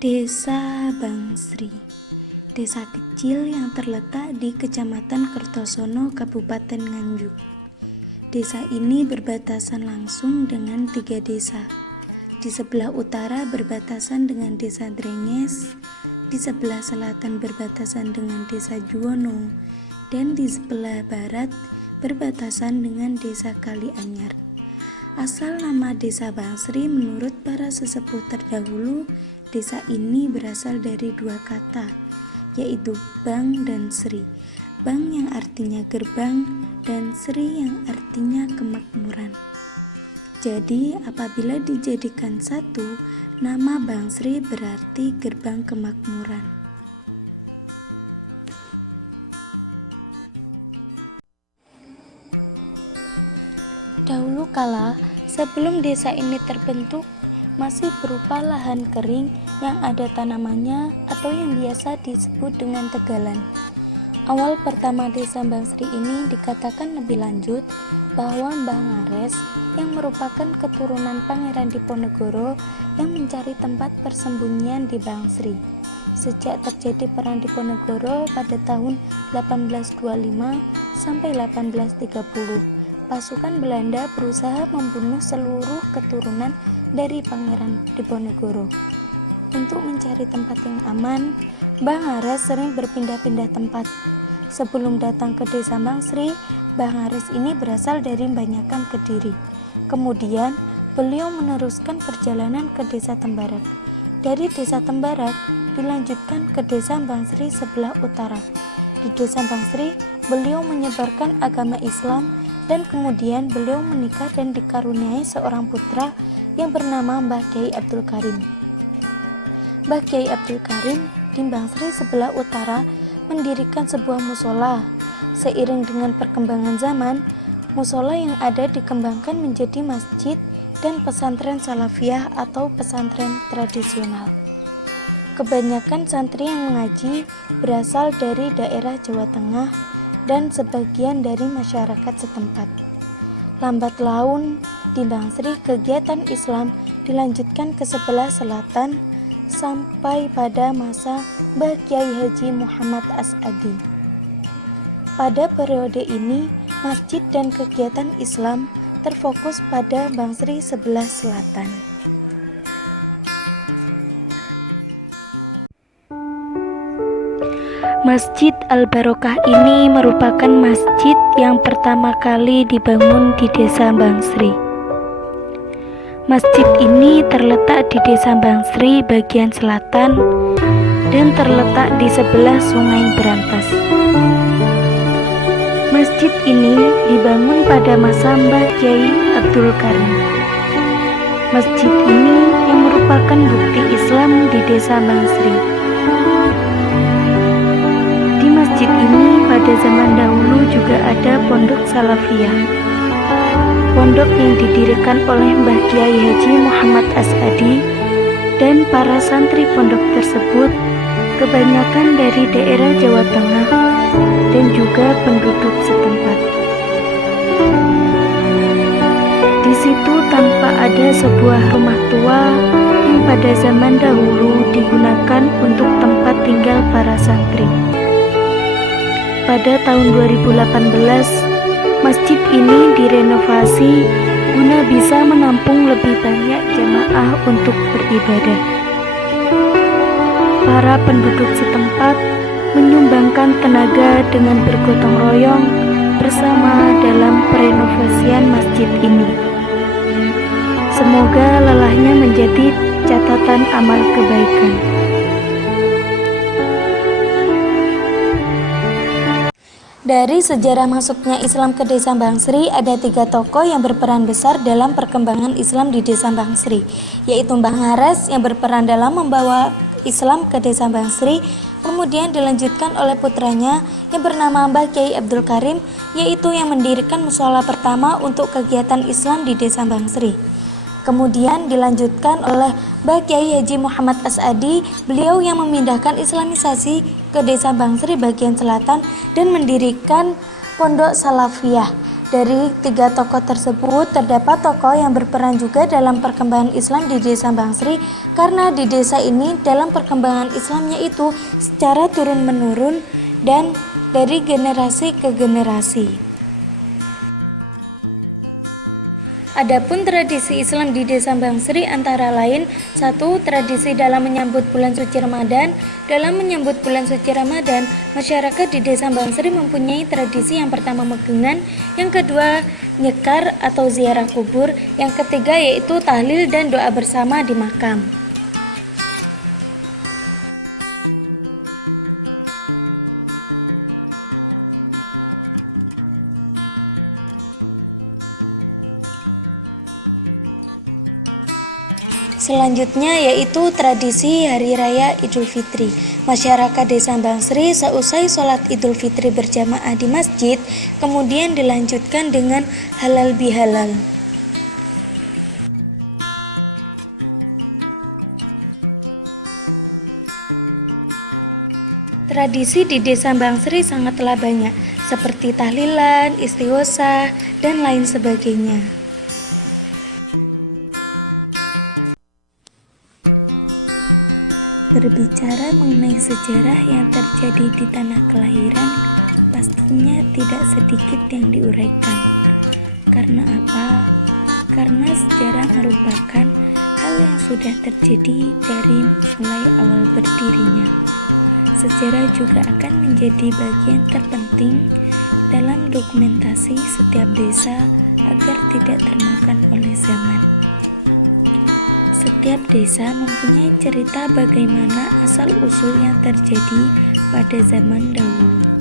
Desa Bangsri, desa kecil yang terletak di Kecamatan Kertosono, Kabupaten Nganjuk. Desa ini berbatasan langsung dengan 3 desa. Di sebelah utara berbatasan dengan Desa Drenges, di sebelah selatan berbatasan dengan Desa Juwono, dan di sebelah barat berbatasan dengan Desa Kalianyar. Asal nama Desa Bangsri menurut para sesepuh terdahulu, desa ini berasal dari 2 kata, yaitu Bang dan Sri. Bang yang artinya gerbang dan Sri yang artinya kemakmuran. Jadi apabila dijadikan satu, nama Bangsri berarti gerbang kemakmuran. Dahulu kala, sebelum desa ini terbentuk, masih berupa lahan kering yang ada tanamannya atau yang biasa disebut dengan tegalan. Awal pertama desa Bangsri ini dikatakan lebih lanjut bahwa Mbah Ngares yang merupakan keturunan Pangeran Diponegoro yang mencari tempat persembunyian di Bangsri. Sejak terjadi perang Diponegoro pada tahun 1825 sampai 1830, pasukan Belanda berusaha membunuh seluruh keturunan dari Pangeran Diponegoro. Untuk mencari tempat yang aman, Mbah Ngares sering berpindah-pindah tempat. Sebelum datang ke desa Bangsri, Mbah Ngares ini berasal dari Banyakan Kediri. Kemudian, beliau meneruskan perjalanan ke desa Tembarak. Dari desa Tembarak, dilanjutkan ke desa Bangsri sebelah utara. Di desa Bangsri, beliau menyebarkan agama Islam dan kemudian beliau menikah dan dikaruniai seorang putra yang bernama Mbah Kyai Abdul Karim. Mbah Kyai Abdul Karim di Bangsri sebelah utara mendirikan sebuah musola. Seiring dengan perkembangan zaman, musola yang ada dikembangkan menjadi masjid dan pesantren salafiyah atau pesantren tradisional. Kebanyakan santri yang mengaji berasal dari daerah Jawa Tengah dan sebagian dari masyarakat setempat. Lambat laun di Bangsri kegiatan Islam dilanjutkan ke sebelah selatan sampai pada masa Mbah Kyai Haji Muhammad As'adi. Pada periode ini, masjid dan kegiatan Islam terfokus pada Bangsri sebelah selatan. Masjid Al-Barokah ini merupakan masjid yang pertama kali dibangun di desa Bangsri. Masjid ini terletak di desa Bangsri bagian selatan dan terletak di sebelah Sungai Berantas. Masjid ini dibangun pada masa Mbah Kyai Abdul Karim. Masjid ini yang merupakan bukti Islam di desa Bangsri. Masjid ini pada zaman dahulu juga ada pondok salafiyah. Pondok yang didirikan oleh Mbah Kyai Haji Muhammad As'adi dan para santri pondok tersebut kebanyakan dari daerah Jawa Tengah dan juga penduduk setempat. Di situ tampak ada sebuah rumah tua yang pada zaman dahulu digunakan untuk tempat tinggal para santri. Pada tahun 2018, masjid ini direnovasi guna bisa menampung lebih banyak jamaah untuk beribadah. Para penduduk setempat menyumbangkan tenaga dengan bergotong royong bersama dalam perenovasian masjid ini. Semoga lelahnya menjadi catatan amal kebaikan. Dari sejarah masuknya Islam ke desa Bangsri, ada 3 tokoh yang berperan besar dalam perkembangan Islam di desa Bangsri, yaitu Mbah Ngares yang berperan dalam membawa Islam ke desa Bangsri, kemudian dilanjutkan oleh putranya yang bernama Mbah Kyai Abdul Karim, yaitu yang mendirikan musola pertama untuk kegiatan Islam di desa Bangsri. Kemudian dilanjutkan oleh Mbah Kyai Haji Muhammad As'adi, beliau yang memindahkan Islamisasi ke desa Bangsri bagian selatan dan mendirikan pondok salafiyah. Dari 3 tokoh tersebut, terdapat tokoh yang berperan juga dalam perkembangan Islam di Desa Bangsri, karena di desa ini dalam perkembangan Islamnya itu secara turun-menurun dan dari generasi ke generasi. Adapun tradisi Islam di Desa Bangsri antara lain: 1. Tradisi dalam menyambut bulan suci Ramadan. Dalam menyambut bulan suci Ramadan, masyarakat di Desa Bangsri mempunyai tradisi yang pertama megengan, yang kedua nyekar atau ziarah kubur, yang ketiga yaitu tahlil dan doa bersama di makam. Selanjutnya yaitu tradisi Hari Raya Idul Fitri. Masyarakat Desa Bangsri seusai sholat Idul Fitri berjamaah di masjid, kemudian dilanjutkan dengan halal bihalal. Tradisi di Desa Bangsri sangatlah banyak, seperti tahlilan, istighosah, dan lain sebagainya. Berbicara mengenai sejarah yang terjadi di tanah kelahiran, pastinya tidak sedikit yang diuraikan. Karena apa? Karena sejarah merupakan hal yang sudah terjadi dari mulai awal berdirinya. Sejarah juga akan menjadi bagian terpenting dalam dokumentasi setiap desa agar tidak termakan oleh zaman. Setiap desa mempunyai cerita bagaimana asal-usul yang terjadi pada zaman dahulu.